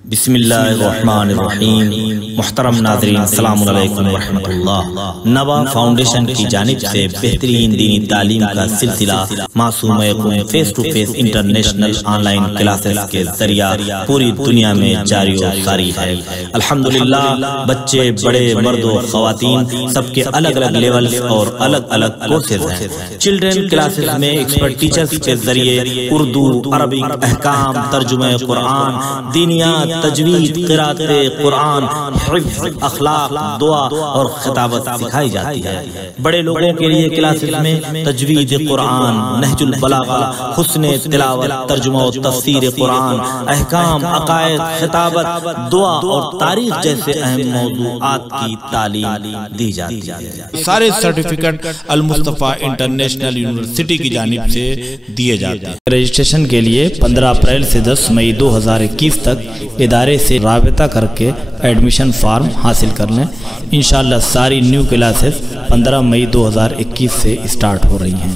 بسم اللہ الرحمن الرحیم۔ محترم ناظرین السلام علیکم ورحمۃ اللہ۔ نوا فاؤنڈیشن کی جانب سے بہترین دینی تعلیم کا سلسلہ معصوم یقوم face to face international online classes کے ذریعہ پوری دنیا میں جاری و ساری ہے۔ الحمدللہ بچے بڑے مرد و خواتین سب کے الگ الگ لیولز اور الگ الگ کورسز ہیں۔ چلڈرن کلاسز میں ایکسپرٹ ٹیچرز کے ذریعے اردو، عربک، احکام، ترجمہ قرآن، دینیات، تجوید، قرات قرآن، حفظ، اخلاق، دعا اور خطابت سکھائی جاتی ہے۔ بڑے لوگوں کے لیے کلاسز میں تجوید قرآن، نہج البلاغہ، حسن تلاوت، ترجمہ و تفسیر قرآن، احکام، عقائد، خطابت، دعا اور تاریخ جیسے اہم موضوعات کی تعلیم دی جاتی ہے۔ سارے سرٹیفکیٹ المصطفیٰ انٹرنیشنل یونیورسٹی کی جانب سے دیے جاتے ہیں۔ رجسٹریشن کے لیے 15 اپریل سے 10 مئی 2021 تک ادارے سے رابطہ کر کے ایڈمیشن فارم حاصل کر لیں۔ انشاءاللہ ساری نیو کلاسز 15 مئی 2021 سے اسٹارٹ ہو رہی ہیں۔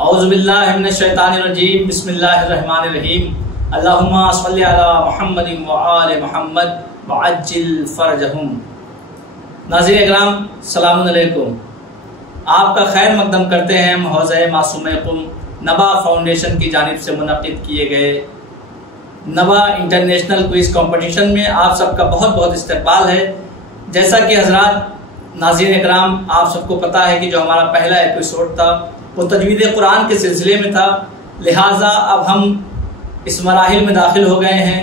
اعوذ باللہ من الشیطان الرجیم، بسم اللہ الرحمن الرحیم۔ اللہم صلی علی محمد وآل محمد وعجل فرجہم۔ ناظرین اکرام السلام علیکم، آپ کا خیر مقدم کرتے ہیں حوزہ معصوم یقوم نبا فاؤنڈیشن کی جانب سے منعقد کیے گئے نبا انٹرنیشنل کوئز کمپٹیشن میں آپ سب کا بہت بہت استقبال ہے۔ جیسا کہ حضرات ناظرین اکرام آپ سب کو پتہ ہے کہ جو ہمارا پہلا ایپیسوڈ تھا وہ تجوید قرآن کے سلسلے میں تھا، لہٰذا اب ہم اس مراحل میں داخل ہو گئے ہیں،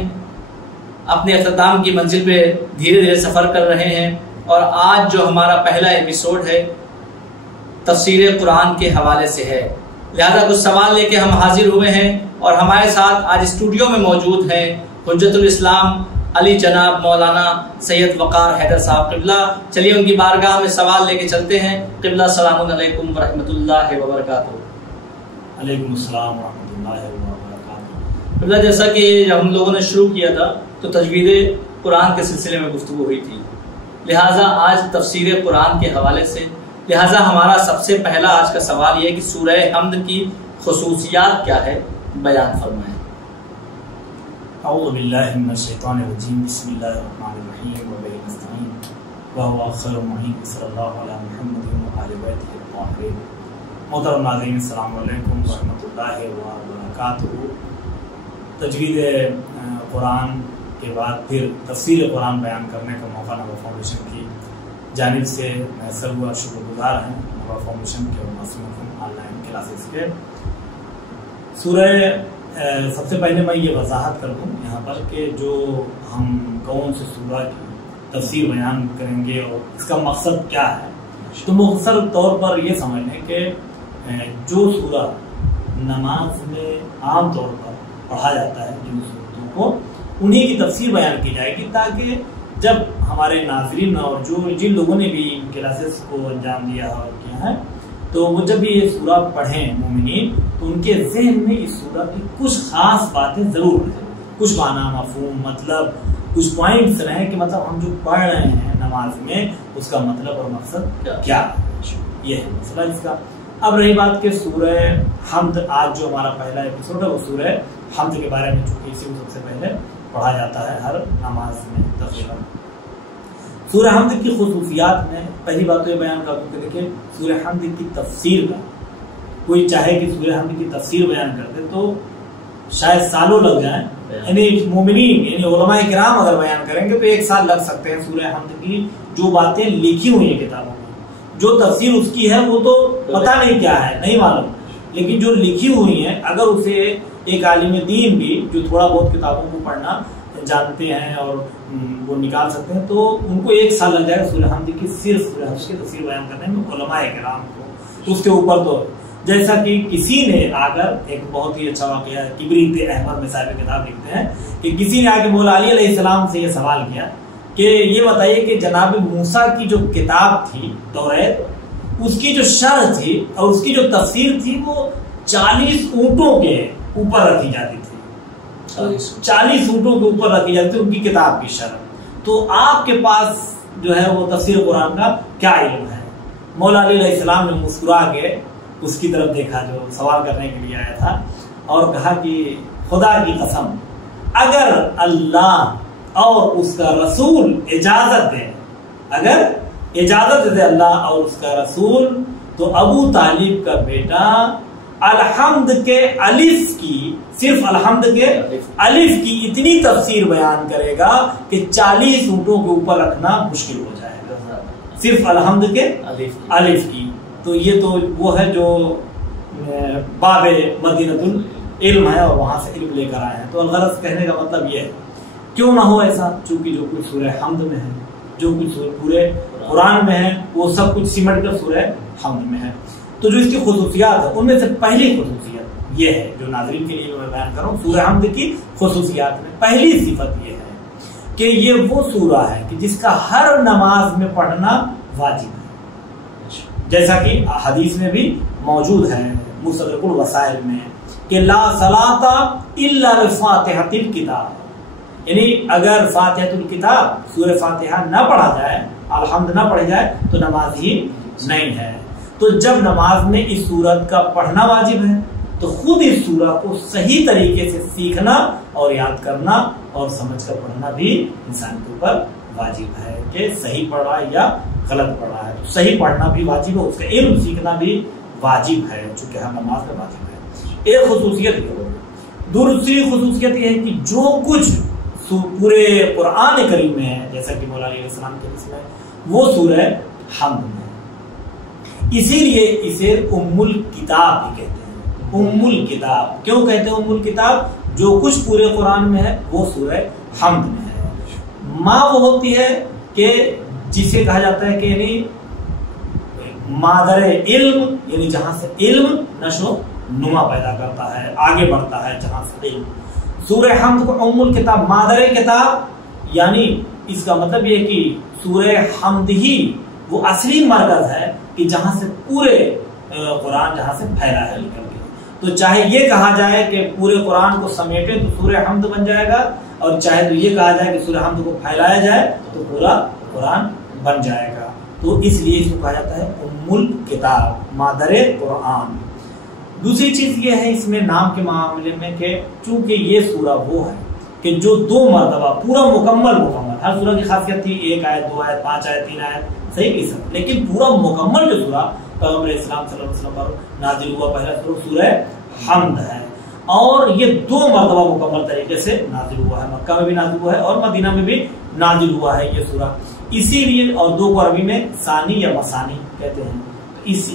اپنے اختتام کی منزل پہ دھیرے دھیرے سفر کر رہے ہیں، اور آج جو ہمارا پہلا ایپیسوڈ ہے تفسیر قرآن کے حوالے سے ہے۔ لہذا کچھ سوال لے کے ہم حاضر ہوئے ہیں، اور ہمارے ساتھ آج اسٹوڈیو میں موجود ہیں حجت الاسلام علی جناب مولانا سید وقار حیدر صاحب قبلہ۔ چلیے ان کی بارگاہ میں سوال لے کے چلتے ہیں۔ قبلہ السلام علیکم ورحمۃ اللہ وبرکاتہ۔ علیکم السلام ورحمۃ اللہ وبرکاتہ۔ قبلہ جیسا کہ جب ہم لوگوں نے شروع کیا تھا تو تجوید قرآن کے سلسلے میں گفتگو ہوئی تھی، لہٰذا آج تفسیر قرآن کے حوالے سے، لہٰذا ہمارا سب سے پہلا آج کا سوال یہ کہ سورہ حمد کی خصوصیات کیا ہے، بیان فرمائیں۔ اعوذ باللہ من الشیطان الرجیم، بسم اللہ الرحمن الرحیم، وبہ نستعین، وہو خیر المعین، صلی اللہ علی محمد وآل بیتہ الطاہرین۔ محترم ناظرین السلام علیکم ورحمۃ اللہ وبرکاتہ۔ تجوید قرآن کے بعد پھر تفسیر قرآن بیان کرنے کا موقع نبا فاؤنڈیشن کی جانب سے میسر ہوا، شکر گزار ہیں نبا فاؤنڈیشن کے اور معصوم یقوم آن لائن کلاسز کے۔ سورہ سب سے پہلے میں یہ وضاحت کر دوں یہاں پر کہ جو ہم کون سے سورہ کی تفسیر بیان کریں گے اور اس کا مقصد کیا ہے، تو مختصر طور پر یہ سمجھ لیں کہ جو سورہ نماز میں عام طور پر پڑھا جاتا ہے جن سورتوں کو، انہی کی تفسیر بیان کی جائے گی، تاکہ جب ہمارے ناظرین اور جن لوگوں نے بھی ان کلاسز کو انجام دیا اور کیا ہے، تو وہ جب یہ سورہ پڑھیں مومنین تو ان کے ذہن میں اس سورہ کی کچھ خاص باتیں ضرور رہیں، کچھ معنی، مفہوم، مطلب، کچھ پوائنٹس رہیں کہ مطلب ہم جو پڑھ رہے ہیں نماز میں اس کا مطلب اور مقصد کیا ہے، یہ ہے مسئلہ اس کا۔ اب رہی بات کہ سورہ حمد، آج جو ہمارا پہلا ایپیسوڈ ہے وہ سورہ حمد کے بارے میں، چونکہ اسی کو سب سے پہلے پڑھا جاتا ہے ہر نماز میں تقریباً۔ سورہ حمد کی خصوصیات میں پہلی بات تو یہ بیان کر دوں کہ دیکھیں سورہ حمد کی تفسیر کا، کوئی چاہے کہ سورہ حمد کی تفسیر بیان کر دے تو شاید سالوں لگ جائیں، یعنی مومنین یعنی علماء کرام اگر بیان کریں گے تو 1 سال لگ سکتے ہیں۔ سورہ حمد کی جو باتیں لکھی ہوئی ہیں کتابوں میں، جو تفسیر اس کی ہے وہ تو پتہ نہیں کیا ہے، نہیں معلوم، لیکن جو لکھی ہوئی ہیں اگر اسے ایک عالم دین بھی جو تھوڑا بہت کتابوں کو پڑھنا جانتے ہیں اور وہ نکال سکتے ہیں تو ان کو 1 سال لگ جائے گا سورہ حمد کی، صرف سورہ حمد کی تفسیر بیان کرنے میں علماء کرام کو۔ اس کے اوپر تو جیسا کہ کسی نے آ کر، ایک بہت ہی اچھا واقعہ ہے، کبریت احمد میں صاحب کتاب لکھتے ہیں کہ کسی نے آ کے مولا علی علیہ السلام سے یہ سوال کیا کہ یہ بتائیے کہ جناب موسیٰ کی جو کتاب تھی توریت، اس کی جو شرح تھی اور اس کی جو تفسیر تھی وہ 40 اونٹوں کے اوپر رکھی جاتی تھی، 40 اونٹوں کے اوپر رکھی جاتی تھی ان کی کتاب کی شرح، تو آپ کے پاس جو ہے وہ تفسیر قرآن کا کیا علم ہے؟ مولا علی علیہ السلام نے مسکرا کے اس کی طرف دیکھا جو سوال کرنے کے لیے آیا تھا، اور کہا کہ خدا کی قسم اگر اللہ اور اس کا رسول اجازت دے، اگر اجازت دے اللہ اور اس کا رسول، تو ابو طالب کا بیٹا الحمد کے الف کی، صرف الحمد کے الف کی اتنی تفسیر بیان کرے گا کہ 40 اونٹوں کے اوپر رکھنا مشکل ہو جائے گا، صرف الحمد کے الف کی۔ تو یہ تو وہ ہے جو باب مدینۃ العلم ہے اور وہاں سے علم لے کر آئے ہیں۔ تو الغرض کہنے کا مطلب یہ ہے کیوں نہ ہو ایسا، چونکہ جو کچھ سورہ حمد میں ہے، جو کچھ پورے قرآن میں ہے، وہ سب کچھ سمٹ کر سورہ حمد میں ہے۔ تو جو اس کی خصوصیات ہے ان میں سے پہلی خصوصیت یہ ہے جو ناظرین کے لیے میں بیان کروں، سورہ حمد کی خصوصیات میں پہلی صفت یہ ہے کہ یہ وہ سورہ ہے کہ جس کا ہر نماز میں پڑھنا واجب ہے، جیسا کہ حدیث میں بھی موجود ہے مستدرک الوسائل میں کہ لا صلاۃ الا بفاتحۃ الکتاب، یعنی اگر فاتحۃ الکتاب سورہ فاتحہ نہ پڑھا جائے، الحمد نہ پڑھی جائے تو نماز ہی نہیں ہے۔ تو جب نماز میں اس سورت کا پڑھنا واجب ہے تو خود اس سورہ کو صحیح طریقے سے سیکھنا اور یاد کرنا اور سمجھ کر پڑھنا بھی انسان کے اوپر واجب ہے کہ صحیح پڑھ رہا ہے یا غلط پڑھ رہا ہے۔ تو صحیح پڑھنا بھی واجب ہے، اس کا علم سیکھنا بھی واجب ہے، چونکہ ہر نماز میں واجب ہے۔ ایک خصوصیت یہ ہوگی۔ دوسری خصوصیت یہ ہے کہ جو کچھ پورے قرآن کریم میں ہے، جیسا کہ مولا علیہ السلام کے اس میں، وہ سورہ حمد میں ہے، اسی لیے اسے ام الکتاب بھی کہتے ہیں۔ ام الکتاب کیوں کہتے ہیں ام الکتاب؟ جو کچھ پورے قرآن میں ہے وہ سورہ حمد میں ہے۔ ماں وہ ہوتی ہے کہ جسے کہا جاتا ہے کہ یعنی مادر علم، یعنی جہاں سے علم نشو نما پیدا کرتا ہے، آگے بڑھتا ہے جہاں سے علم۔ سورہ حمد کو ام الکتاب، مادر کتاب، یعنی اس کا مطلب یہ کہ سورہ حمد ہی وہ اصلی مرکز ہے کہ جہاں سے پورے قرآن جہاں سے پھیلا ہے نکل کے۔ تو چاہے یہ کہا جائے کہ پورے قرآن کو سمیٹے تو سورہ حمد بن جائے گا، اور چاہے تو یہ کہا جائے کہ سورہ حمد کو پھیلایا جائے تو پورا قرآن بن جائے گا۔ تو اس لیے اس کو کہا جاتا ہے ام الکتاب، مادر قرآن۔ دوسری چیز یہ ہے اس میں نام کے معاملے میں کہ چونکہ یہ سورہ وہ ہے کہ جو 2 مرتبہ پورا مکمل، ہر سورہ کی خاصیت تھی 1 آیت 2 آیت 5 آیت 3 آیت، صحیح کی سب، لیکن پورا مکمل جو سورہ پیغمبر اسلام صلی اللہ علیہ وسلم پر نازل ہوا پہلا سورہ حمد ہے، اور یہ 2 مرتبہ مکمل طریقے سے نازل ہوا ہے، مکہ میں بھی نازل ہوا ہے اور مدینہ میں بھی نازل ہوا ہے یہ سورہ۔ اسی لیے اور 2 کو عربی میں ثانی یا مثانی کہتے ہیں،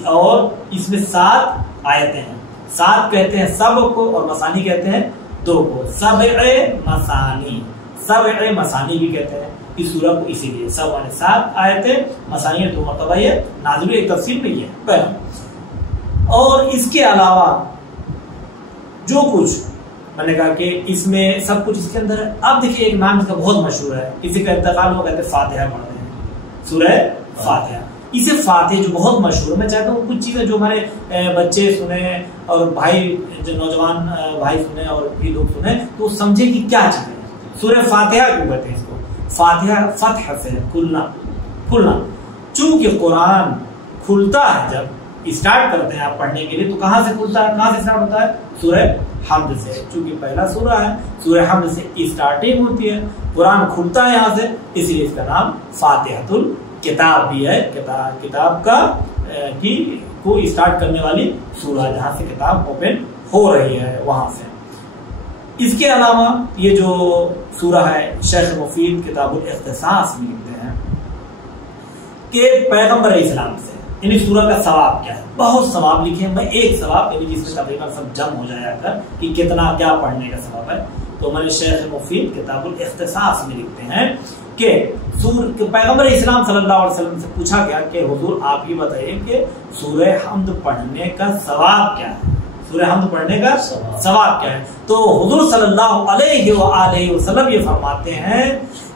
اور اس میں 7 آیتیں ہیں، 7 کہتے ہیں سب کو اور مثانی کہتے ہیں 2 کو، سبع مثانی، سبع مثانی بھی کہتے ہیں اس سورہ کو، اسی لیے 7 آیتیں، مثانی 2 مرتبہ یہ نازل ہوئی، ایک تفسیر نہیں ہے پہلا۔ اور اس کے علاوہ جو کچھ میں نے کہا کہ اس میں سب کچھ اس کے اندر ہے۔ اب دیکھیے ایک نام اس کا بہت مشہور ہے، کسی کا انتقال ہو کہتے ہیں فاتحہ پڑھتے ہیں، سورہ فاتحہ۔ اسے فاتحہ جو بہت مشہور ہے، میں چاہتا ہوں کچھ چیزیں جو ہمارے بچے سنیں اور بھائی جو نوجوان بھائی سنیں اور بھی لوگ سنیں تو سمجھے کہ کیا چیزیں ہیں۔ سورہ فاتحہ کیوں کہتے ہیں اس کو؟ فاتحہ فتح سے کھلنا، کھلنا، چونکہ قرآن کھلتا ہے جب اسٹارٹ کرتے ہیں آپ پڑھنے کے لیے تو کہاں سے کھلتا ہے، کہاں سے اسٹارٹ ہوتا ہے؟ سورہ حمد سے، چونکہ پہلا سورہ ہے، سورہ حمد سے اسٹارٹنگ ہوتی ہے، قرآن کھلتا ہے یہاں سے، اس لیے اس کا نام فاتحۃ الکتاب بھی ہے، کتاب کا کو اسٹارٹ کرنے والی سورہ، جہاں سے کتاب اوپن ہو رہی ہے وہاں سے۔ اس کے علاوہ یہ جو سورہ ہے شیخ مفید کتاب الاختصاص میں لکھتے ہیں کہ پیغمبر اسلام سے یعنی سورہ کا ثواب کیا ہے، بہت ثواب لکھے ہیں، میں ایک ثواب یعنی جس میں تقریباً سب جمع ہو جائے گا کہ کتنا کیا پڑھنے کا ثواب ہے، تو میں نے شیخ مفید کتاب الاختصاص میں لکھتے ہیں کہ پیغمبر اسلام صلی اللہ علیہ وسلم سے پوچھا گیا کہ حضور آپ یہ بتائیے کہ سورہ حمد پڑھنے کا ثواب کیا ہے، سورہ حمد پڑھنے کا ثواب کیا ہے؟ تو حضور صلی اللہ علیہ وآلہ وسلم یہ فرماتے ہیں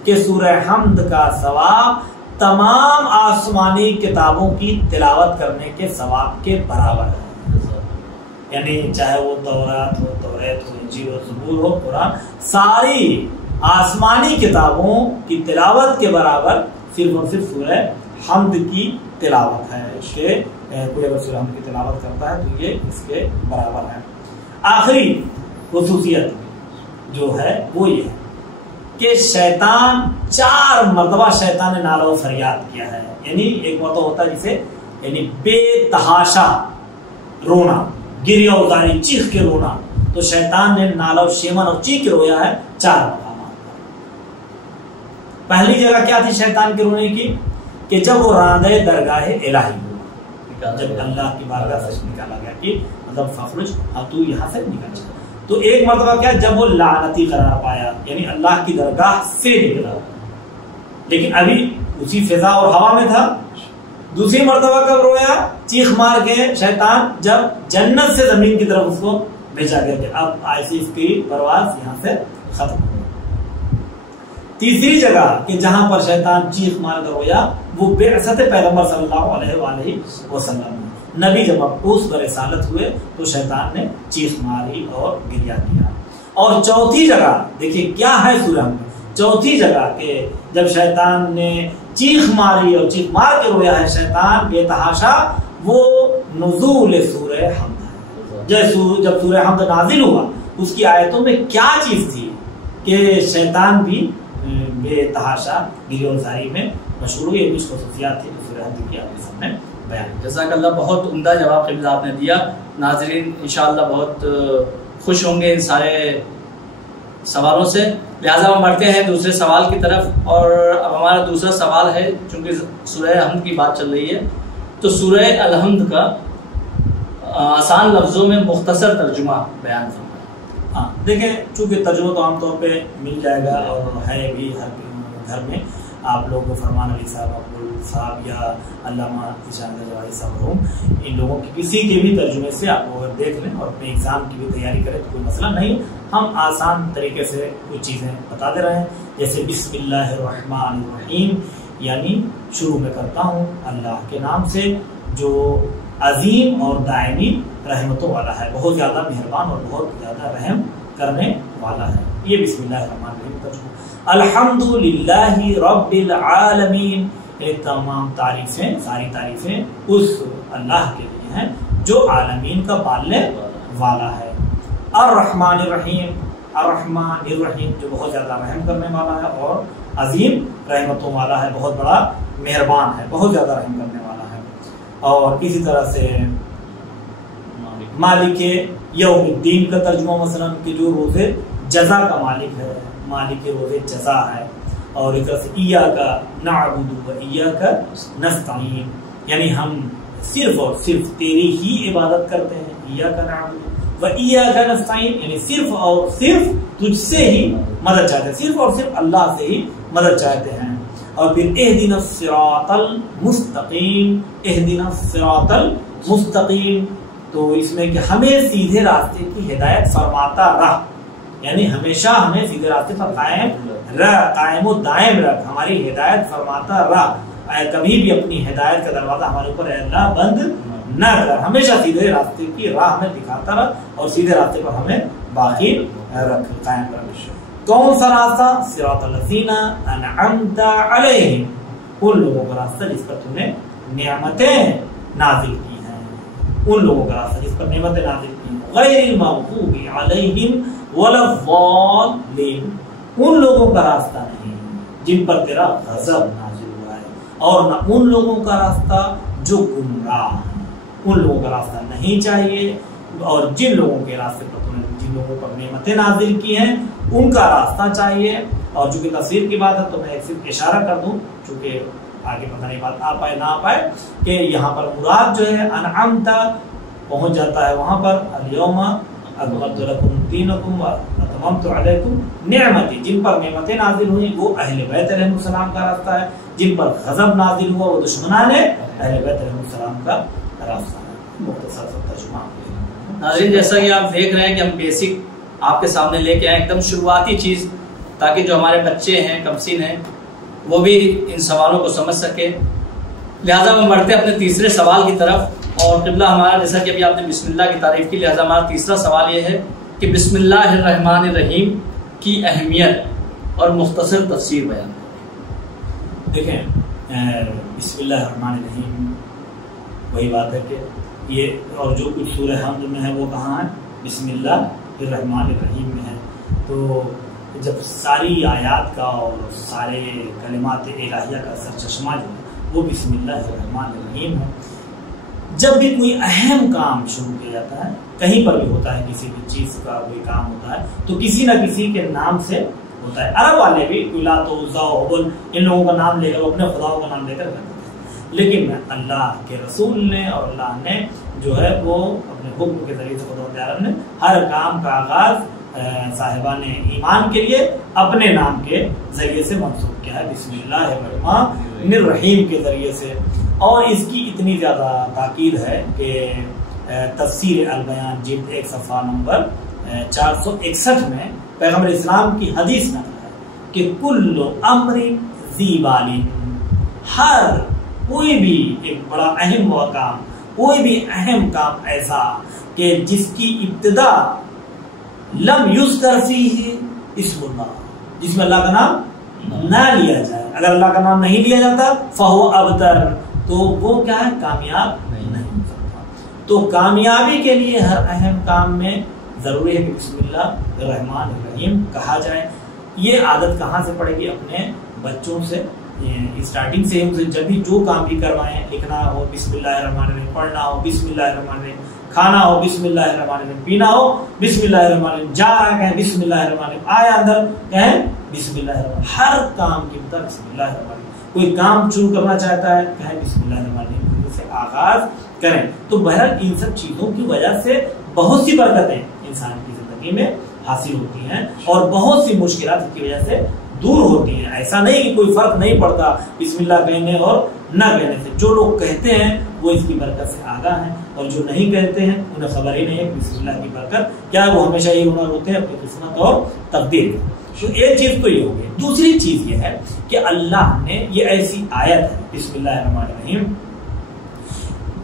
کہ سورہ حمد کا ثواب تمام آسمانی کتابوں کی تلاوت کرنے کے ثواب کے برابر ہے، یعنی چاہے وہ تورات ہو، توریت ہو، انجیل ہو، زبور ہو، قرآن، ساری آسمانی کتابوں کی تلاوت کے برابر صرف اور صرف سورہ حمد کی تلاوت ہے، کہ کوئی اگر سورہ حمد کی تلاوت کرتا ہے تو یہ اس کے برابر ہے۔ آخری خصوصیت جو ہے وہ یہ ہے کہ شیطان 4 مرتبہ شیطان نے نالہ و فریاد کیا ہے. یعنی ایک مرتبہ ہوتا ہے جسے یعنی بے تحاشا رونا، گریہ و زاری، چیخ کے رونا. تو شیطان نے نالہ و شیمن اور چیخ کے رویا ہے 4 مقامات. پہلی جگہ کیا تھی شیطان کے رونے کی کہ جب وہ راندے درگاہ الہی ہوا، جب اللہ کی بارگاہ سے نکالا گیا کہ مطلب فخرج تو یہاں سے نکل جائے. تو ایک مرتبہ کیا جب وہ لعنتی قرار پایا یعنی اللہ کی درگاہ سے نکلا، لیکن ابھی اسی فضا اور ہوا میں تھا. دوسری مرتبہ کب رویا چیخ مار کے شیطان جب جنت سے زمین کی طرف اس کو بھیجا گیا کہ اب ایسی اس کی پرواز یہاں سے ختم ہو گئی. تیسری جگہ کہ جہاں پر شیطان چیخ مار کر رویا وہ بعثت پیغمبر صلی اللہ علیہ وآلہ وسلم. نبی جب مبعوث برسالت ہوئے تو شیطان نے چیخ ماری اور گریہ کیا. اور چوتھی جگہ دیکھیے کیا ہے سورہ میں، چوتھی جگہ کہ جب شیطان نے چیخ ماری اور چیخ مار کے رویا ہے شیطان بے تحاشا، وہ نزول سورہ حمد ہے. جب سورہ حمد نازل ہوا اس کی آیتوں میں کیا چیز تھی کہ شیطان بھی بے تحاشا گریہ و زاری میں مشہور ہوئی. کچھ خصوصیات تھی جو سورہ حمد کی آپ کے سامنے بیان. جزاک اللہ، بہت عمدہ جواب قبلہ آپ نے دیا. ناظرین انشاءاللہ بہت خوش ہوں گے ان سارے سوالوں سے. لہٰذا ہم بڑھتے ہیں دوسرے سوال کی طرف. اور اب ہمارا دوسرا سوال ہے، چونکہ سورہ حمد کی بات چل رہی ہے تو سورہ الحمد کا آسان لفظوں میں مختصر ترجمہ بیان فرمائیں. ہاں دیکھیں، چونکہ ترجمہ تو عام طور پہ مل جائے گا اور ہے بھی ہر گھر میں. آپ لوگ کو فرمان علی صاحب، عبدال صاحب یا علامہ جواہری صاحب، ان لوگوں کی کسی کے بھی ترجمے سے آپ اگر دیکھ لیں اور اپنے ایگزام کی بھی تیاری کریں تو کوئی مسئلہ نہیں. ہم آسان طریقے سے کچھ چیزیں بتا دے رہے ہیں، جیسے بسم اللہ الرحمن الرحیم، یعنی شروع میں کرتا ہوں اللہ کے نام سے جو عظیم اور دائمی رحمتوں والا ہے، بہت زیادہ مہربان اور بہت زیادہ رحم کرنے والا ہے. یہ بسم اللہ الرحمن الرحیم ترجمہ. الحمدللہ رب العالمین، تمام تعریفیں، ساری تعریفیں اس اللہ کے لیے ہیں جو عالمین کا پالنے والا ہے. الرحمن الرحیم، الرحمن الرحیم جو بہت زیادہ رحم کرنے والا ہے اور عظیم رحمتوں والا ہے، بہت بڑا مہربان ہے، بہت زیادہ رحم کرنے والا ہے. اور اسی طرح سے مالک یوم الدین کا ترجمہ مثلا کہ جو روز جزا کا مالک ہے، مالک روز جزا ہے. اور ایک طرح سے ایاک نعبد و ایاک نستعین، یعنی ہم صرف اور صرف تیری ہی عبادت کرتے ہیں. ایاک نعبد و ایاک نستعین یعنی صرف اور صرف تجھ سے ہی مدد چاہتے ہیں، صرف اور صرف اللہ سے ہی مدد چاہتے ہیں. اور پھر اہدنا الصراط المستقیم، اہدنا الصراط المستقیم، تو اس میں کہ ہمیں سیدھے راستے کی ہدایت فرماتا رہ، یعنی ہمیشہ ہمیں سیدھے راستے پر قائم و دائم رکھ، ہماری ہدایت فرماتا رہ. کبھی بھی اپنی ہدایت کا دروازہ ہمارے اوپر اے اللہ بند نہ کر، ہمیشہ سیدھے راستے کی راہ ہمیں دکھاتا رہ اور سیدھے راستے پر ہمیں باقی رکھ، قائم رکھ. کون سا راستہ؟ صراط الذین انعمت علیہم، ان لوگوں کا راستہ جس پر تم نے نعمتیں نازل کی ہیں، ان لوگوں کا راستہ جس پر نعمتیں نازل کی ہیں. غیر المغضوب علیہم ولا الضالین، ان لوگوں کا راستہ نہیں جن پر تیرا غضب نازل ہوا ہے، اور نہ ان لوگوں کا راستہ جو گمراہ ہیں، ان لوگوں کا راستہ نہیں چاہیے. اور جن لوگوں کے راستے پر تم نے جن لوگوں پر نعمتیں نازل کی ہیں ان کا راستہ چاہیے. اور چونکہ تفسیر کی بات ہے تو میں صرف اشارہ کر دوں، چونکہ آگے پتہ نہیں بات آ پائے نہ آ پائے، کہ یہاں پر مراد جو ہے انعمت پہنچ جاتا ہے وہاں پر الیوم اکملت لکم دینکم واتممت علیکم نعمتی، جن پر نعمتیں نازل ہوئی وہ اہل بیت علیہ السلام کا راستہ ہے، جن پر غضب نازل ہوا وہ دشمنان اہل بیت علیہ السلام کا راستہ ہے. مختصر سا ترجمہ. ناظرین جیسا کہ آپ دیکھ رہے ہیں کہ ہم بیسک آپ کے سامنے لے کے آئے، ایک دم شروعاتی چیز، تاکہ جو ہمارے بچے ہیں کمسین ہیں وہ بھی ان سوالوں کو سمجھ سکے. لہٰذا ہم بڑھتے اپنے تیسرے سوال کی طرف. اور قبلہ ہمارا جیسا کہ ابھی آپ نے بسم اللہ کی تعریف کی، لہٰذا ہمارا تیسرا سوال یہ ہے کہ بسم اللہ الرحمن الرحیم کی اہمیت اور مختصر تفسیر بیان کریں. دیکھیں بسم اللہ الرحمن الرحیم وہی بات ہے کہ یہ اور جو کچھ سورہ حمد میں ہے وہ کہاں ہے؟ بسم اللہ الرحمن الرحیم میں ہے. تو جب ساری آیات کا اور سارے کلمات الہیہ کا سرچشمہ جو ہے وہ بسم اللہ الرحمن الرحیم ہے. جب بھی کوئی اہم کام شروع کیا جاتا ہے، کہیں پر بھی ہوتا ہے، کسی بھی چیز کا کوئی کام ہوتا ہے تو کسی نہ کسی کے نام سے ہوتا ہے. عرب والے بھی لات و عزا و حبل ان لوگوں کا نام لے کر، اپنے خداؤں کا نام لے کر کرتے ہیں. لیکن اللہ کے رسول نے اور اللہ نے جو ہے وہ اپنے حکم کے ذریعے سے خدا تعالیٰ نے ہر کام کا آغاز صاحبان ایمان کے لیے اپنے نام کے ذریعے سے منسوخ کیا ہے، بسم اللہ الرحمن الرحیم کے ذریعے سے. اور اس کی اتنی زیادہ تاکید ہے کہ تفسیر البیان جلد 1 صفحہ نمبر 461 میں پیغمبر اسلام کی حدیث نقل ہے کہ کل امر ذی بال، ہر کوئی بھی ایک بڑا اہم کام، کوئی بھی اہم کام ایسا کہ جس کی ابتدا لم یذکر فیہ اسم اللہ، جس میں اللہ کا نام نہ لیا جائے، اگر اللہ کا نام نہیں لیا جاتا فہو ابتر، تو وہ کیا ہے، کامیاب نہیں ہو سکتا. تو کامیابی کے لیے ہر اہم کام میں ضروری ہے کہ بسم اللہ الرحمن الرحیم کہا جائے. یہ عادت کہاں سے پڑے گی؟ اپنے بچوں سے اسٹارٹنگ سے ان سے جب بھی جو کام بھی کروائیں، لکھنا ہو بسم اللہ الرحمن الرحیم، پڑھنا ہو بسم اللہ الرحمن الرحیم، کھانا ہو بسم اللہ الرحمن الرحیم، پینا ہو بسم اللہ الرحمن الرحیم، جا رہا کہیں بسم اللہ الرحمن الرحیم، آیا اندر کہیں بسم اللہ الرحمن الرحیم. ہر کام کی ابتدا بسم اللہ الرحمن الرحیم. کوئی کام شروع کرنا چاہتا ہے کہیں بسم اللہ الرحمن الرحیم سے آغاز کریں. تو بہرحال ان سب چیزوں کی وجہ سے بہت سی برکتیں انسان کی زندگی میں حاصل ہوتی ہیں اور بہت سی مشکلات کی وجہ سے دور ہوتی ہیں. ایسا نہیں کہ کوئی فرق نہیں پڑتا بسم اللہ کہنے اور نہ کہنے سے. جو لوگ کہتے ہیں وہ اس کی برکت سے آگاہ ہیں، اور جو نہیں کہتے ہیں انہیں خبر ہی نہیں ہے بسم اللہ کی برکت کیا ہے. وہ ہمیشہ یہ ہنر ہوتے ہیں اپنی قسمت اور تقدیر. تو ایک چیز تو یہ ہو گئی. دوسری چیز یہ ہے کہ اللہ نے یہ ایسی آیت ہے بسم اللہ الرحمن الرحیم،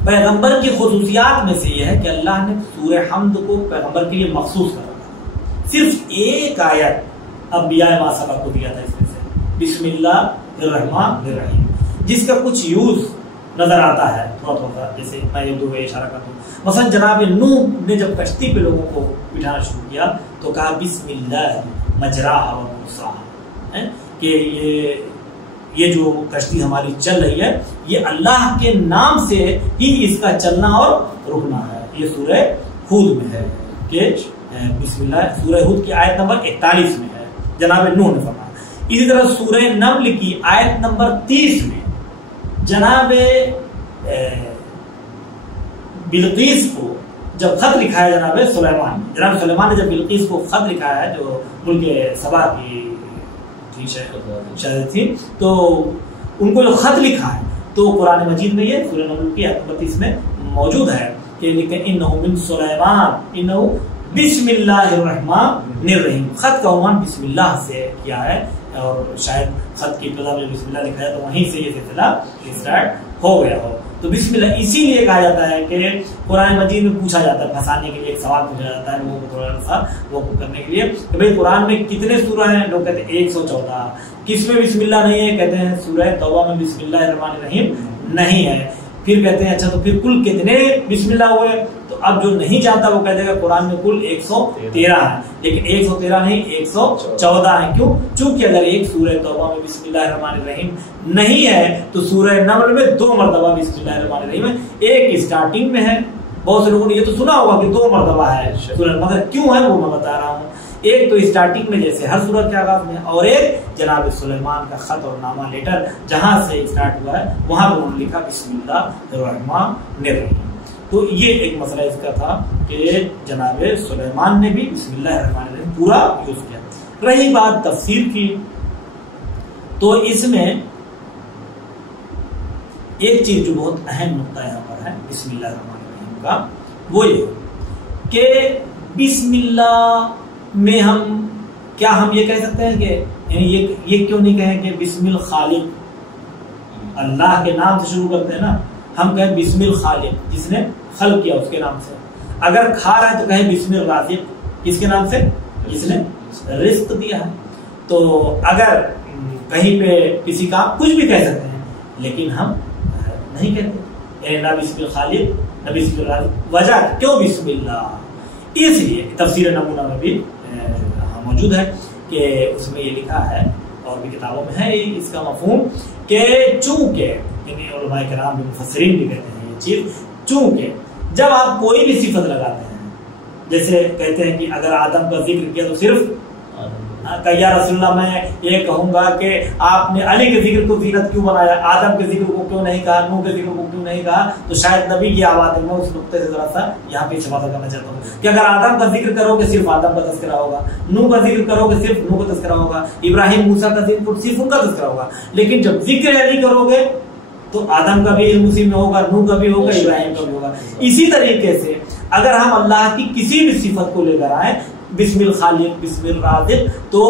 پیغمبر کی خصوصیات میں سے یہ ہے کہ اللہ نے سورہ حمد کو پیغمبر کے لیے مخصوص کر رکھا. صرف ایک آیت انبیاء ما سبق کو دیا تھا اس میں سے، بسم اللہ الرحمن الرحیم، جس کا کچھ یوز نظر آتا ہے تھوڑا تھوڑا. جیسے میں یہ دو اشارہ کرتا ہوں، مثلا جناب نوح نے جب کشتی پہ لوگوں کو بٹھانا شروع کیا تو کہا بسم اللہ مجراہا و مرساہا، کہ یہ جو کشتی ہماری چل رہی ہے یہ اللہ کے نام سے ہی اس کا چلنا اور رکنا ہے. یہ سورہ ہود میں ہے کہ بسم اللہ، سورہ ہود کی آیت نمبر 41 میں ہے، جناب نوح نے فرمایا. اسی طرح سورہ نمل کی آیت نمبر 30 میں جناب بلقیس کو جب خط لکھا ہے جناب سلیمان نے جب بلقیس کو خط لکھا ہے جو ملک سبا کی شاید تھی، تو ان کو جو خط لکھا ہے تو قرآن مجید میں یہ سورہ نمل کی آیت 32 میں موجود ہے کہ لکھے انہو من سلیمان انہو بسم اللہ الرحمن الرحیم. خط کا عنوان بسم اللہ سے کیا ہے، اور شاید خط کی ابتدا میں بسم اللہ لکھا ہے تو وہیں سے یہ سلسلہ اسٹارٹ ہو گیا ہو. تو بسم اللہ اسی لیے کہا جاتا ہے کہ قرآن مجید میں پوچھا جاتا ہے، پھنسانے کے لیے ایک سوال پوچھا جاتا ہے لوگوں کو تھوڑا سا وہ کرنے کے لیے کہ بھئی قرآن میں کتنے سورہ ہیں؟ لوگ کہتے ہیں 114. کس میں بسم اللہ نہیں ہے؟ کہتے ہیں سورہ توبہ میں بسم اللہ الرحمن الرحیم نہیں ہے. پھر کہتے ہیں اچھا تو پھر کل کتنے بسم اللہ ہوئے؟ تو اب جو نہیں جانتا وہ کہتے ہیں قرآن میں کل 113 ہیں، لیکن 113 نہیں 114 ہیں. کیوں؟ چونکہ اگر ایک سورہ توبہ میں بسم اللہ الرحمن الرحیم نہیں ہے تو سورہ نمل میں 2 مرتبہ بسم اللہ الرحمن الرحیم ہے. ایک اسٹارٹنگ میں ہے، بہت سے لوگوں نے یہ تو سنا ہوگا کہ 2 مرتبہ ہے سورہ، مگر کیوں ہے وہ میں بتا رہا ہوں. ایک تو اسٹارٹنگ میں جیسے ہر سورت کے آغاز میں، اور ایک جناب سلیمان کا خط اور نامہ لیٹر جہاں سے اسٹارٹ ہوا ہے وہاں پر انہوں نے لکھا بسم اللہ الرحمن الرحیم. تو یہ ایک مسئلہ اس کا تھا کہ جناب سلیمان نے بھی بسم اللہ الرحمن الرحیم پورا یوز کیا. رہی بات تفسیر کی تو اس میں ایک چیز جو بہت اہم نقطہ یہاں پر ہے بسم اللہ الرحمن الرحیم کا، وہ یہ کہ بسم اللہ میں ہم یہ کہہ سکتے ہیں کہ یعنی یہ کیوں نہیں کہیں کہ بسم الخالق، اللہ کے نام سے شروع کرتے ہیں نا، ہم کہیں بسم الخالق جس نے خلق کیا اس کے نام سے. اگر کھا رہا ہے تو کہیں بسم الرازق کس کے نام سے؟ جس نے رزق دیا ہے. تو اگر کہیں پہ کسی کا کچھ بھی کہہ سکتے ہیں لیکن ہم نہیں کہتے، نہ بسم الخالق نہ بسم الرازق. وجہ کیوں بسم اللہ؟ اس لیے تفسیر نمونہ میں بھی موجود ہے کہ اس میں یہ لکھا ہے اور بھی کتابوں میں ہے اس کا مفہوم کہ چونکہ یعنی علماء کرام مفسرین بھی کہتے ہیں یہ چیز، چونکہ جب آپ کوئی بھی صفت لگاتے ہیں، جیسے کہتے ہیں کہ اگر آدم کا ذکر کیا تو صرف یا رسول اللہ میں یہ کہوں گا کہ آپ نے علی کے ذکر کو زینت کیوں بنایا، آدم کے ذکر کو کیوں نہیں کہا، نوح کے ذکر کو کیوں نہیں کہا، تو شاید نبی کی آواز میں اس نقطے سے ذرا سا یہاں پہ استفادہ کرنا چاہتا ہوں کہ اگر آدم کا ذکر کرو گے صرف آدم کا تذکرہ ہوگا، نوح کا ذکر کرو گے صرف نوح کا تذکرہ ہوگا، ابراہیم موسیٰ کا ذکر صرف ان کا تذکرہ ہوگا، لیکن جب ذکر علی کرو گے تو آدم کا بھی علم اسی میں ہوگا، نوح کا بھی ہوگا، ابراہیم کا بھی ہوگا۔ اسی طریقے سے اگر ہم اللہ کی کسی بھی صفت کو لے کر آئیں، بسم الخالق بسم الرازق، تو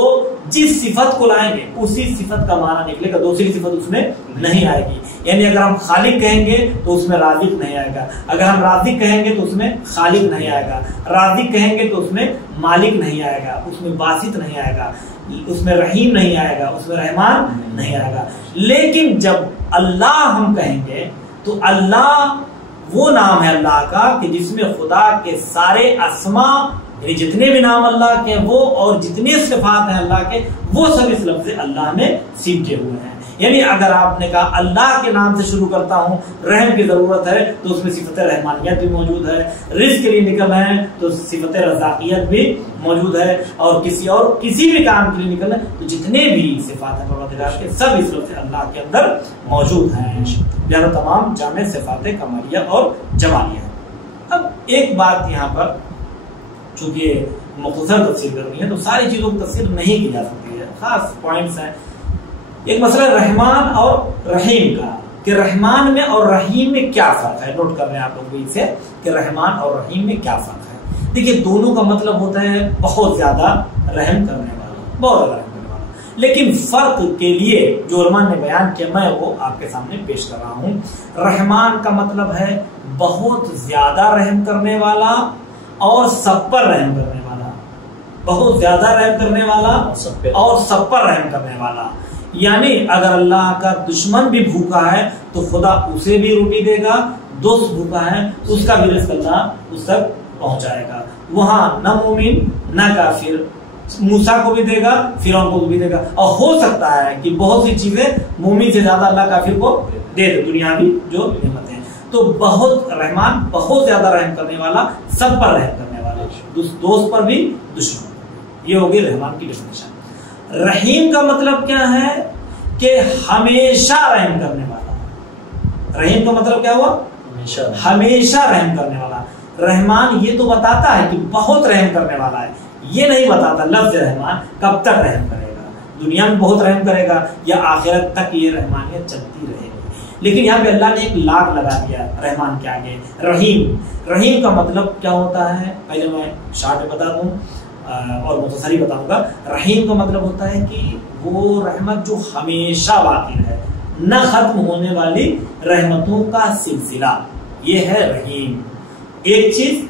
جس صفت کو لائیں گے اسی صفت کا معنی نکلے گا، دوسری صفت اس میں نہیں آئے گی۔ یعنی اگر ہم خالق کہیں گے تو اس میں رازق نہیں آئے گا، اگر ہم رازق کہیں گے تو اس میں خالق نہیں آئے گا، رازق کہیں گے تو اس میں مالک نہیں آئے گا، اس میں باسط نہیں آئے گا، اس میں رحیم نہیں آئے گا، اس میں رحمان نہیں آئے گا۔ لیکن جب اللہ ہم کہیں گے تو اللہ وہ نام ہے اللہ کا کہ جس میں خدا کے سارے اسماء، یعنی جتنے بھی نام اللہ کے وہ اور جتنے صفات ہیں اللہ کے وہ سب اس لفظ اللہ میں سمٹے ہوئے ہیں۔ یعنی اگر آپ نے کہا اللہ کے نام سے شروع کرتا ہوں، رحم کی ضرورت ہے تو اس میں صفت رحمانیت بھی موجود ہے، رزق کے لیے نکل رہے ہیں تو صفت رزاقیت بھی موجود ہے، اور کسی بھی کام کے لیے نکل رہے ہیں تو جتنے بھی صفات ہیں پروردگار کے سب اس لفظ اللہ کے اندر موجود ہیں، لہذا تمام جامع صفات کمالیہ اور جمالیہ ہیں۔ اب ایک بات یہاں پر چونکہ مختصر تفسیر کرنی ہے تو ساری چیزوں کی تفسیر نہیں کی جا سکتی ہے، خاص پوائنٹس ہیں۔ ایک مسئلہ رحمان اور رحیم کا کہ رحمان میں اور رحیم میں کیا فرق ہے، نوٹ کر رہے ہیں آپ لوگ بھی سے کہ رحمان اور رحیم میں کیا فرق ہے۔ دیکھیے دونوں کا مطلب ہوتا ہے بہت زیادہ رحم کرنے والا، بہت زیادہ رحم کرنے والا، لیکن فرق کے لیے جو علماء نے بیان کیا میں وہ آپ کے سامنے پیش کر رہا ہوں۔ رحمان کا مطلب ہے بہت زیادہ رحم کرنے والا اور سب پر رحم کرنے والا، بہت زیادہ رحم کرنے والا اور سب پر رحم کرنے والا۔ یعنی اگر اللہ کا دشمن بھی بھوکا ہے تو خدا اسے بھی روٹی دے گا، دوست بھوکا ہے اس کا بھی رزق اللہ اس تک پہنچائے گا۔ وہاں نہ مومن نہ کافر، موسیٰ کو بھی دے گا، فرعون کو بھی دے گا، اور ہو سکتا ہے کہ بہت سی چیزیں مومن سے زیادہ اللہ کافر کو دے دے، دنیاوی جو نعمتیں۔ تو بہت رحمان بہت زیادہ رحم کرنے والا، سب پر رحم کرنے والا، دوست پر بھی دشمن، یہ ہوگی رحمان کی ڈیفینیشن۔ رحیم کا مطلب کیا ہے کہ ہمیشہ رحم کرنے والا۔ رحیم کا مطلب کیا ہوا؟ ہمیشہ رحم کرنے والا۔ رحمان یہ تو بتاتا ہے کہ بہت رحم کرنے والا ہے، یہ نہیں بتاتا لفظ رحمان کب تک رحم کرے گا، دنیا میں بہت رحم کرے گا یا آخرت تک یہ رحمانیت چلتی رہے گی۔ لیکن یہاں پہ اللہ نے ایک لاگ لگا دیا رحمان کے آگے، رحیم۔ رحیم کا مطلب کیا ہوتا ہے پہلے میں شارٹ بتا دوں اور مختصری بتاؤں گا۔ رحیم کا مطلب ہوتا ہے کہ وہ رحمت جو ہمیشہ باقی ہے، نہ ختم ہونے والی رحمتوں کا سلسلہ، یہ ہے رحیم۔ ایک چیز،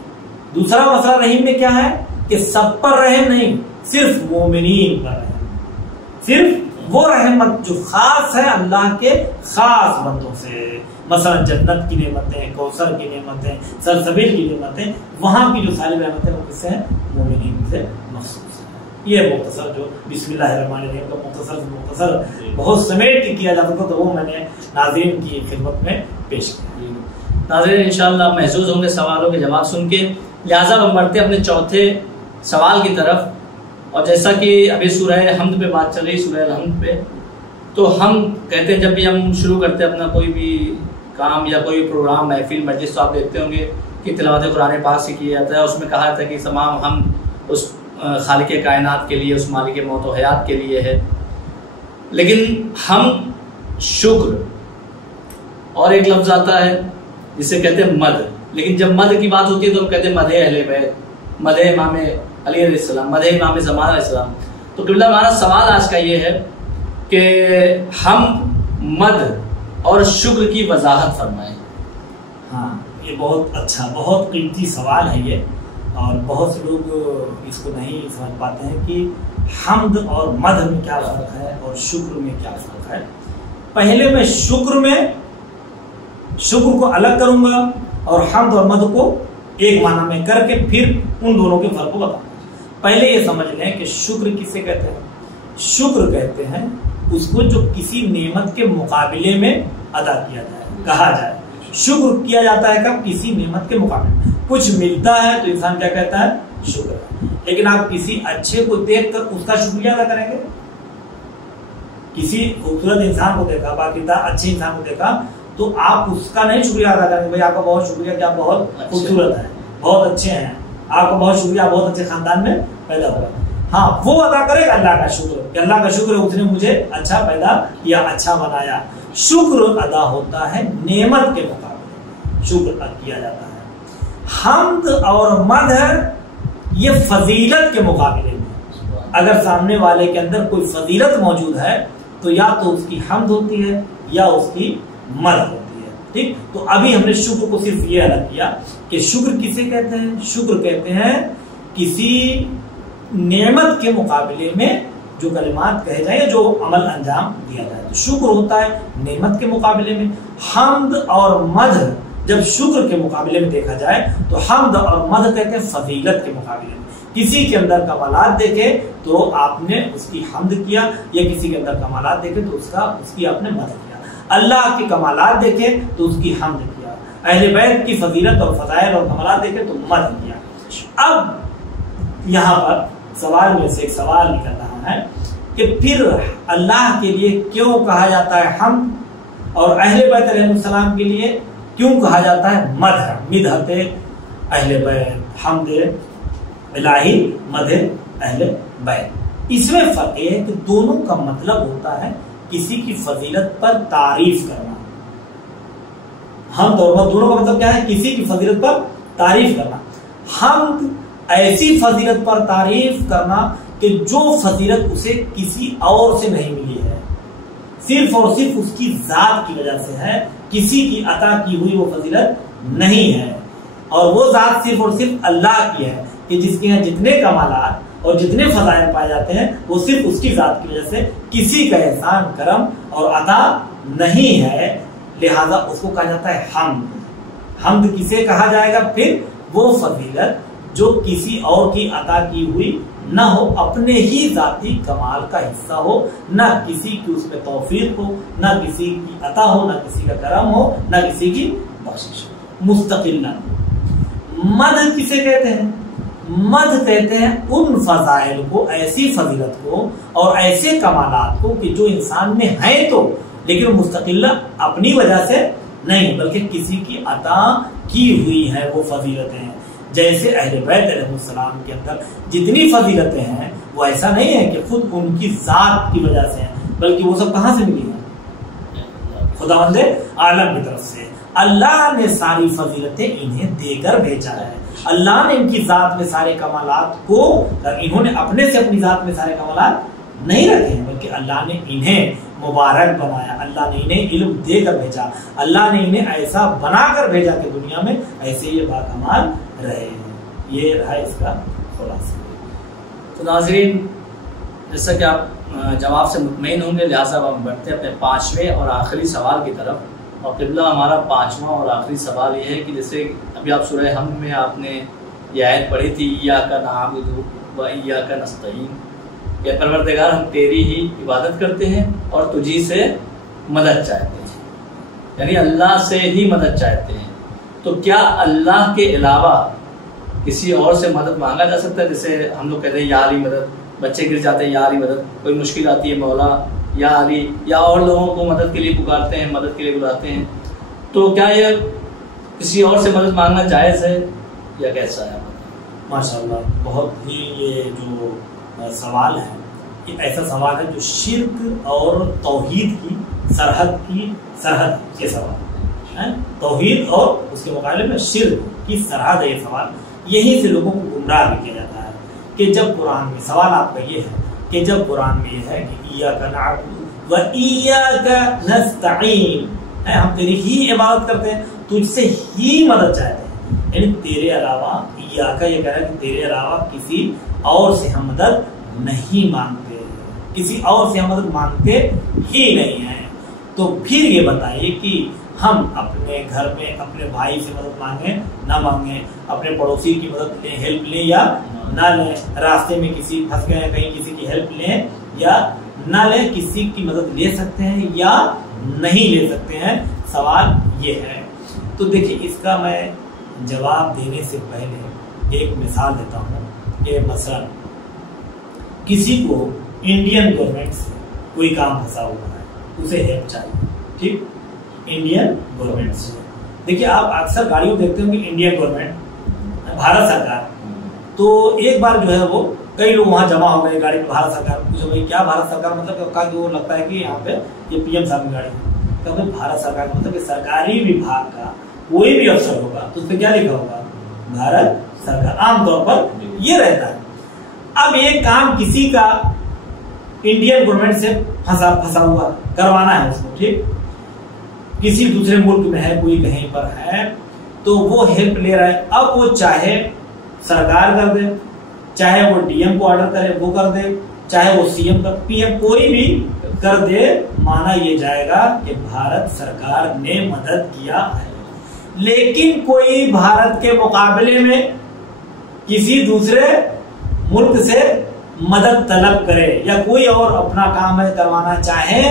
دوسرا مسئلہ رحیم میں کیا ہے کہ سب پر رحم نہیں، صرف مومنین پر رحم، صرف وہ رحمت جو خاص ہے اللہ کے خاص بندوں سے، مثلا جنت کی نعمتیں، کوثر کی نعمتیں، سلسبیل کی نعمتیں، وہاں کی جو ساری رحمتیں وہ کس سے ہیں؟ مومنین سے مخصوص ہیں۔ یہ مختصر جو بسم اللہ الرحمن الرحیم کا مختصر بہت سمیٹ کے کیا جا سکتا تو وہ میں نے ناظرین کی خدمت میں پیش کیا۔ ناظرین انشاءاللہ محظوظ ہوں گے سوالوں کے جواب سن کے، لہٰذا ہم بڑھتے اپنے چوتھے سوال کی طرف۔ اور جیسا کہ ابھی سورہ حمد پہ بات چل رہی، سورہ الحمد پہ، تو ہم کہتے ہیں جب بھی ہم شروع کرتے ہیں اپنا کوئی بھی کام یا کوئی پروگرام، محفل، مجلس، تو آپ دیکھتے ہوں گے کہ تلاوت قرآن پاک سے کیا جاتا ہے۔ اس میں کہا جاتا ہے کہ تمام ہم اس خالق کائنات کے لیے، اس مالک موت و حیات کے لیے ہے۔ لیکن ہم شکر اور ایک لفظ آتا ہے جسے کہتے ہیں مد، لیکن جب مد کی بات ہوتی ہے تو ہم کہتے ہیں مدح اہل بیت، مدح امام علی علیہ السلام، مدح امام زمان علیہ السلام۔ تو قبلہ ہمارا سوال آج کا یہ ہے کہ ہم مد اور شکر کی وضاحت فرمائیں۔ ہاں یہ بہت اچھا، بہت قیمتی سوال ہے یہ، اور بہت سے لوگ اس کو نہیں سمجھ پاتے ہیں کہ حمد اور مدح میں کیا فرق ہے اور شکر میں کیا فرق ہے۔ پہلے میں شکر کو الگ کروں گا اور حمد اور مدح کو ایک معنی میں کر کے پھر ان دونوں کے فرق کو بتاؤں گا۔ پہلے یہ سمجھ لیں کہ شکر کسے کہتے ہیں؟ شکر کہتے ہیں اس کو جو کسی نعمت کے مقابلے میں ادا کیا جائے، کہا جائے۔ شکر کیا جاتا ہے کب؟ کسی نعمت کے مقابلے میں کچھ ملتا ہے تو انسان کیا کہتا ہے؟ شکر۔ لیکن آپ کسی اچھے کو دیکھ کر اس کا شکریہ ادا کریں گے؟ کسی خوبصورت انسان کو دیکھا، باقاعدہ اچھے انسان کو دیکھا تو آپ اس کا نہیں شکریہ ادا کریں گے، بھائی آپ کا بہت شکریہ کہ آپ بہت خوبصورت ہیں، بہت اچھے ہیں، آپ کا بہت شکریہ، بہت اچھے خاندان میں پیدا ہوا۔ ہاں وہ ادا کرے گا اللہ کا شکر کہ اللہ کا شکر ہے اس نے مجھے اچھا پیدا کیا، اچھا بنایا۔ شکر ادا ہوتا ہے نعمت کے مقابلے، شکر کیا جاتا ہے۔ حمد اور مدح یہ فضیلت کے مقابلے میں، اگر سامنے والے کے اندر کوئی فضیلت موجود ہے تو یا تو اس کی حمد ہوتی ہے یا اس کی مدح ہوتی ہے، ٹھیک۔ تو ابھی ہم نے شکر کو صرف یہ الگ کیا کہ شکر کسے کہتے ہیں؟ شکر کہتے ہیں کسی نعمت کے مقابلے میں جو کلمات کہے جائیں، جو عمل انجام دیا جائے، تو شکر ہوتا ہے نعمت کے مقابلے میں۔ حمد اور مدح جب شکر کے مقابلے میں دیکھا جائے تو حمد اور مدح کہتے ہیں فضیلت کے مقابلے میں۔ کسی کے اندر کمالات دیکھے تو آپ نے اس کی حمد کیا، یا کسی کے اندر کمالات دیکھے تو اس کی آپ نے مدح کیا۔ اللہ کے کمالات دیکھے تو اس کی حمد کیا، اہل بیت کی فضیلت اور فضائل اور کمالات دیکھے تو مدح کیا۔ اب یہاں پر سوال میں سے ایک سوال نکل رہا ہے کہ پھر اللہ کے لیے کیوں کہا جاتا ہے حمد اور اہل بیت علیہ السلام کے لیے کیوں کہا جاتا ہے مدح؟ مدحت اہل بیت، حمد الہی، مدح اہل بیت۔ اس میں فرق ہے کہ دونوں کا مطلب ہوتا ہے کسی کی فضیلت پر تعریف کرنا۔ حمد اور مدح دونوں کا مطلب کیا ہے؟ کسی کی فضیلت پر تعریف کرنا۔ حمد ایسی فضیلت پر تعریف کرنا کہ جو فضیلت اسے کسی اور سے نہیں ملی ہے، صرف اور صرف اس کی ذات کی وجہ سے ہے، کسی کی عطا کی ہوئی وہ فضیلت نہیں ہے، اور وہ ذات صرف اور صرف اللہ کی ہے کہ جس کے یہاں جتنے کمالات اور جتنے فضائل پائے جاتے ہیں وہ صرف اس کی ذات کی وجہ سے، کسی کا احسان کرم اور عطا نہیں ہے، لہذا اس کو کہا جاتا ہے حمد۔ حمد کسے کہا جائے گا؟ پھر وہ فضیلت جو کسی اور کی عطا کی ہوئی نہ ہو، اپنے ہی ذاتی کمال کا حصہ ہو، نہ کسی کی اس میں توفیق ہو، نہ کسی کی عطا ہو، نہ کسی کا کرم ہو، نہ کسی کی بخشش ہو، مستقل۔ مدح کسے کہتے ہیں؟ مدح کہتے ہیں ان فضائل کو، ایسی فضیلت کو اور ایسے کمالات کو کہ جو انسان میں ہیں تو، لیکن مستقل اپنی وجہ سے نہیں بلکہ کسی کی عطا کی ہوئی ہے وہ فضیلتیں۔ جیسے اہل بیت علیہ السلام کے اندر جتنی فضیلتیں ہیں وہ ایسا نہیں ہے کہ خود ان کی ذات کی وجہ سے ہیں، بلکہ وہ سب کہاں سے ملی ہیں؟ خداوند عالم کی طرف سے۔ اللہ نے ساری فضیلتیں انہیں دے کر بھیجا ہے، اللہ نے ان کی ذات میں سارے کمالات کو، انہوں نے اپنے سے اپنی ذات میں سارے کمالات نہیں رکھے ہیں، بلکہ اللہ نے انہیں مبارک بنایا، اللہ نے انہیں علم دے کر بھیجا، اللہ نے انہیں ایسا بنا کر بھیجا کہ دنیا میں ایسے یہ باکمال رہے ہیں۔ یہ رہا اس کا خلاصہ۔ تو ناظرین، جیسا کہ آپ جواب سے مطمئن ہوں گے، لہٰذا ہم بڑھتے ہیں اپنے پانچویں اور آخری سوال کی طرف۔ اور قبلہ ہمارا پانچواں اور آخری سوال یہ ہے کہ جیسے ابھی آپ سورہ حمد میں آپ نے یہ آیت پڑھی تھی، ایاک نعبد و ایاک نستعین، کہ پروردگار ہم تیری ہی عبادت کرتے ہیں اور تجھی سے مدد چاہتے ہیں، یعنی اللہ سے ہی مدد چاہتے ہیں۔ تو کیا اللہ کے علاوہ کسی اور سے مدد مانگا جا سکتا ہے؟ جیسے ہم لوگ کہتے ہیں یا علی مدد، بچے گر جاتے ہیں یا علی مدد، کوئی مشکل آتی ہے مولا یا علی، یا اور لوگوں کو مدد کے لیے پکارتے ہیں، مدد کے لیے بلاتے ہیں، تو کیا یہ کسی اور سے مدد مانگنا جائز ہے یا کیسا ہے؟ ماشاءاللہ، بہت ہی یہ جو سوال ہے یہ ایسا سوال ہے جو شرک اور توحید کی سرحد کے سوال ہے، توحید اور اس کے مقابلے میں شرک کی سرحد ہے یہ سوال۔ یہیں سے لوگوں کو گمراہ بھی کیا جاتا ہے کہ جب قرآن میں سوال آپ کا یہ ہے کہ جب قرآن میں یہ ہے کہ ایاک نعبد و ایاک نستعین، ہم تیری ہی عبادت کرتے ہیں، تجھ سے ہی مدد چاہتے ہیں، یعنی تیرے علاوہ، ایاک یہ کہہ رہا ہے کہ تیرے علاوہ کسی اور سے ہم مدد نہیں مانگتے، کسی اور سے ہم مدد مانگتے ہی نہیں ہیں۔ تو پھر یہ بتائیے کہ ہم اپنے گھر میں اپنے بھائی سے مدد مانگیں نہ مانگیں، اپنے پڑوسی کی مدد لیں، ہیلپ لیں یا نہ لیں، راستے میں کسی پھنس گئے کہیں کسی کی ہیلپ لیں یا نہ لیں، کسی کی مدد لے سکتے ہیں یا نہیں لے سکتے ہیں، سوال یہ ہے۔ تو دیکھیے اس کا میں جواب دینے سے پہلے ایک مثال دیتا ہوں کہ مثلا کسی کو انڈین گورنمنٹ سے کوئی کام پھنسا ہوا ہے، اسے ہیلپ چاہیے، ٹھیک، انڈین گورنمنٹ سے۔ دیکھیے آپ اکثر گاڑیوں دیکھتے ہوں کہ انڈین گورنمنٹ، بھارت سرکار، تو ایک بار جو ہے وہ کئی لوگ وہاں جمع ہو گئے گاڑی میں، بھارت سرکار پوچھو بھائی کیا بھارت سرکار مطلب، کہا کہ وہ لگتا ہے کہ یہاں پہ یہ پی ایم صاحب کی گاڑی ہے، کہ بھائی بھارت سرکار کا مطلب کہ سرکاری وبھاگ کا کوئی بھی افسر ہوگا تو اس پہ کیا لکھا ہوگا، بھارت سرکار، عام طور پر یہ رہتا ہے۔ اب یہ کام کسی کا انڈین گورنمنٹ سے پھنسا ہوا کروانا ہے اس کو، ٹھیک، کسی دوسرے ملک میں ہے، کوئی کہیں پر ہے، تو وہ ہیلپ لے رہا ہے۔ اب وہ چاہے سرکار کر دے، چاہے وہ ڈی ایم کو آرڈر کرے وہ کر دے، چاہے وہ سی ایم کا پی ایم کوئی بھی کر دے، مانا یہ جائے گا کہ بھارت سرکار نے مدد کیا ہے۔ لیکن کوئی بھارت کے مقابلے میں کسی دوسرے ملک سے مدد طلب کرے یا کوئی اور اپنا کام کروانا چاہے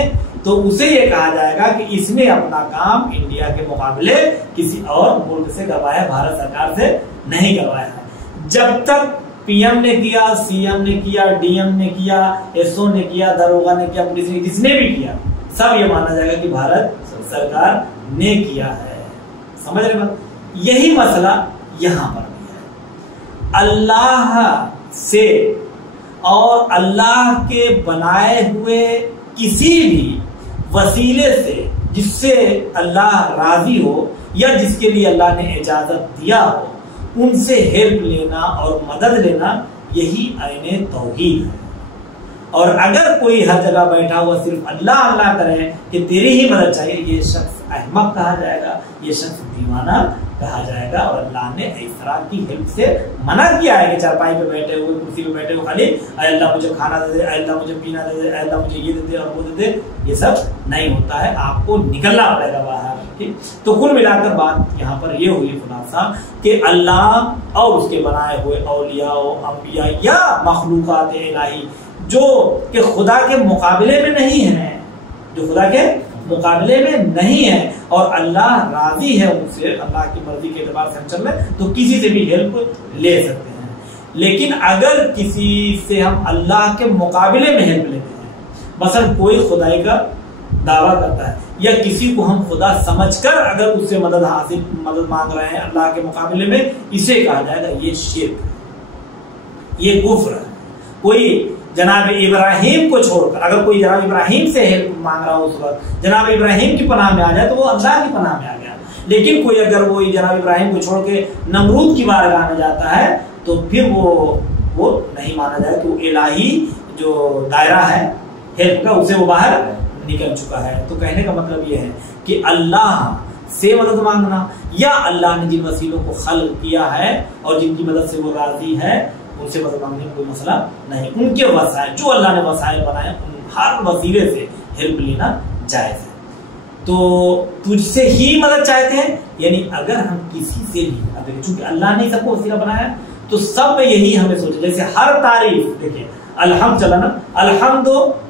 تو اسے یہ کہا جائے گا کہ اس نے اپنا کام انڈیا کے مقابلے کسی اور ملک سے کروایا، بھارت سرکار سے نہیں کروایا ہے۔ جب تک پی ایم نے کیا، سی ایم نے کیا، ڈی ایم نے کیا، ایس او نے کیا، داروغہ نے کیا، پولیس نے، جس نے بھی کیا، سب یہ مانا جائے گا کہ بھارت سرکار نے کیا ہے۔ سمجھ رہے بات؟ یہی مسئلہ یہاں پر بھی ہے۔ اللہ سے اور اللہ کے بنائے ہوئے کسی بھی وسیلے سے جس سے اللہ راضی ہو یا جس کے لیے اللہ نے اجازت دیا ہو، ان سے ہیلپ لینا اور مدد لینا یہی عین توحید ہے۔ اور اگر کوئی ہر جگہ بیٹھا ہوا صرف اللہ اللہ کرے کہ تیری ہی مدد چاہیے، یہ شخص احمق کہا جائے گا، یہ شخص دیوانہ کہا جائے گا۔ اور اللہ نے اس طرح کی ہیلپ سے منع کیا ہے کہ چارپائی پہ بیٹھے ہوئے، کرسی پہ بیٹھے ہوئے خالی اے اللہ مجھے کھانا دے دے، اے اللہ مجھے پینا دے دے، اے اللہ مجھے یہ دے دے اور وہ دے دے، یہ سب نہیں ہوتا ہے، آپ کو نکلنا پڑے گا باہر۔ ٹھیک، تو کل ملا کر بات یہاں پر یہ ہوئی خلاصہ کہ اللہ اور اس کے بنائے ہوئے اولیاء و انبیاء یا مخلوقات الہی جو کہ خدا کے مقابلے میں نہیں ہیں، جو خدا کے مقابلے میں نہیں ہے اور اللہ راضی ہے ان سے، اللہ کی مرضی کے اعتبار سے ہم چل رہے تو کسی سے بھی ہیلپ لے سکتے ہیں۔ لیکن اگر کسی سے ہم اللہ کے مقابلے میں ہیلپ لیتے ہیں، مثلا کوئی خدائی کا دعویٰ کرتا ہے یا کسی کو ہم خدا سمجھ کر اگر اس سے مدد مانگ رہے ہیں اللہ کے مقابلے میں، اسے کہا جائے گا یہ شرک ہے، یہ کفر ہے۔ کوئی جناب ابراہیم کو چھوڑ کر اگر کوئی جناب ابراہیم سے ہیلپ مانگ رہا ہو، اس وقت جناب ابراہیم کی پناہ میں آ جائے تو وہ اللہ کی پناہ میں آ گیا۔ لیکن کوئی اگر وہ جناب ابراہیم کو چھوڑ کے نمرود کی بارگاہ میں جاتا ہے تو پھر وہ نہیں مانا جائے کہ وہ الہی جو دائرہ ہے ہیلپ کا اسے وہ باہر نکل چکا ہے۔ تو کہنے کا مطلب یہ ہے کہ اللہ سے مدد مانگنا یا اللہ نے جن وسیلوں کو خلق کیا ہے اور جن کی مدد سے وہ راضی ہے ان سے مدد مانگنے میں کوئی مسئلہ نہیں، ان کے وسائل جو اللہ نے وسائل بنائے ان ہر وسیلے سے ہیلپ لینا جائز ہے۔ تو تجھ سے ہی مدد چاہتے ہیں، یعنی اگر ہم کسی سے بھی، چونکہ اللہ نے سب کو وسیلہ بنایا تو سب میں یہی ہمیں سوچے، جیسے ہر تعریف دیکھیں الحمد چلانا، الحمد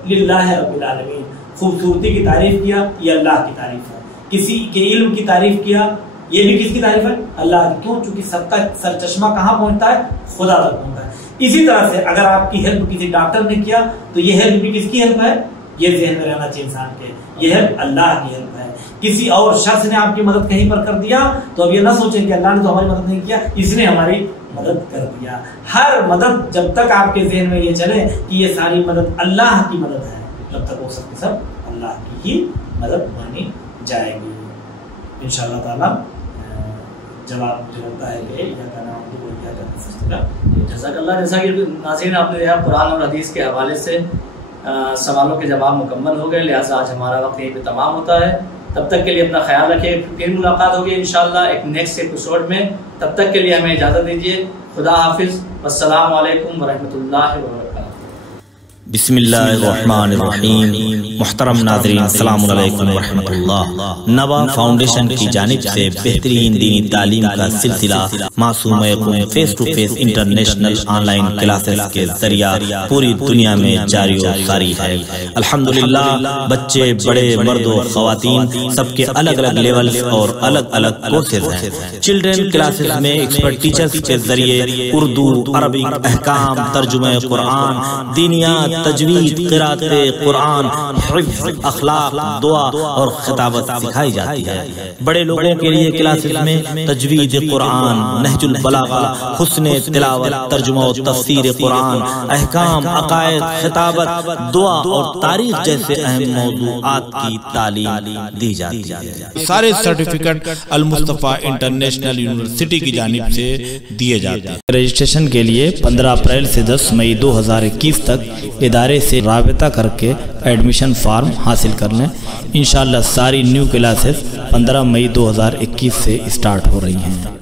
للہ رب العالمین، خوبصورتی کی تعریف کیا یہ اللہ کی تعریف ہے، کسی کے علم کی تعریف کیا یہ بھی کس کی تعریف ہے، اللہ کی۔ کیوں؟ چونکہ سب کا سر چشمہ کہاں پہنچتا ہے، خدا تک پہنچتا ہے۔ اسی طرح سے اگر آپ کی ہیلپ کسی ڈاکٹر نے کیا تو یہ ہیلپ بھی کس کی ہیلپ ہے، یہ ذہن میں رہنا چاہیے انسان کے، یہ ہیلپ اللہ کی ہیلپ ہے۔ کسی اور شخص نے آپ کی مدد کہیں پر کر دیا تو اب یہ نہ سوچیں کہ اللہ نے تو ہماری مدد نہیں کیا، اس نے ہماری مدد کر دیا۔ ہر مدد جب تک آپ کے ذہن میں یہ چلے کہ یہ ساری مدد اللہ کی مدد ہے، جب تک وہ سب کے سب اللہ کی ہی مدد مانی جائے گی۔ انشاءاللہ تعالی جواب مجھے لگتا ہے کہ جزاک اللہ۔ جیسا کہ ناظرین آپ نے دیکھا قرآن اور حدیث کے حوالے سے سوالوں کے جواب مکمل ہو گئے، لہٰذا آج ہمارا وقت یہیں پہ تمام ہوتا ہے۔ تب تک کے لیے اپنا خیال رکھیں، پھر ملاقات ہوگی انشاءاللہ ایک نیکسٹ ایپیسوڈ میں۔ تب تک کے لیے ہمیں اجازت دیجیے، خدا حافظ، السلام علیکم ورحمۃ اللہ وبرکاتہ۔ بسم اللہ الرحمن الرحیم۔ محترم ناظرین السلام علیکم ورحمۃ اللہ۔ نوا فاؤنڈیشن کی جانب سے بہترین دینی تعلیم کا سلسلہ معصوم یقوم face to face international online classes کے ذریعہ پوری دنیا میں جاری و ساری ہے۔ الحمدللہ بچے بڑے مرد و خواتین سب کے الگ الگ لیولز اور الگ الگ کورسز ہیں۔ چلڈرن کلاسز میں ایکسپرٹ ٹیچرز کے ذریعے اردو، عربک، احکام، ترجمہ قرآن، دینیات، تجوید، قرات قرآن، حفظ، اخلاق، دعا اور خطابت سکھائی جاتی ہے۔ بڑے لوگوں کے لیے کلاسز میں تجوید قرآن، نہج البلاغہ، حسن تلاوت، ترجمہ و تفسیر قرآن، احکام، عقائد، خطابت، دعا اور تاریخ جیسے اہم موضوعات کی تعلیم دی جاتی ہے۔ سارے سرٹیفکیٹ المصطفیٰ انٹرنیشنل یونیورسٹی کی جانب سے دیے جاتے ہیں۔ رجسٹریشن کے لیے 15 اپریل سے 10 مئی 2021 تک ادارے سے رابطہ کر کے ایڈمیشن فارم حاصل کر لیں۔ انشاءاللہ ساری نیو کلاسز 15 مئی 2021 سے اسٹارٹ ہو رہی ہیں۔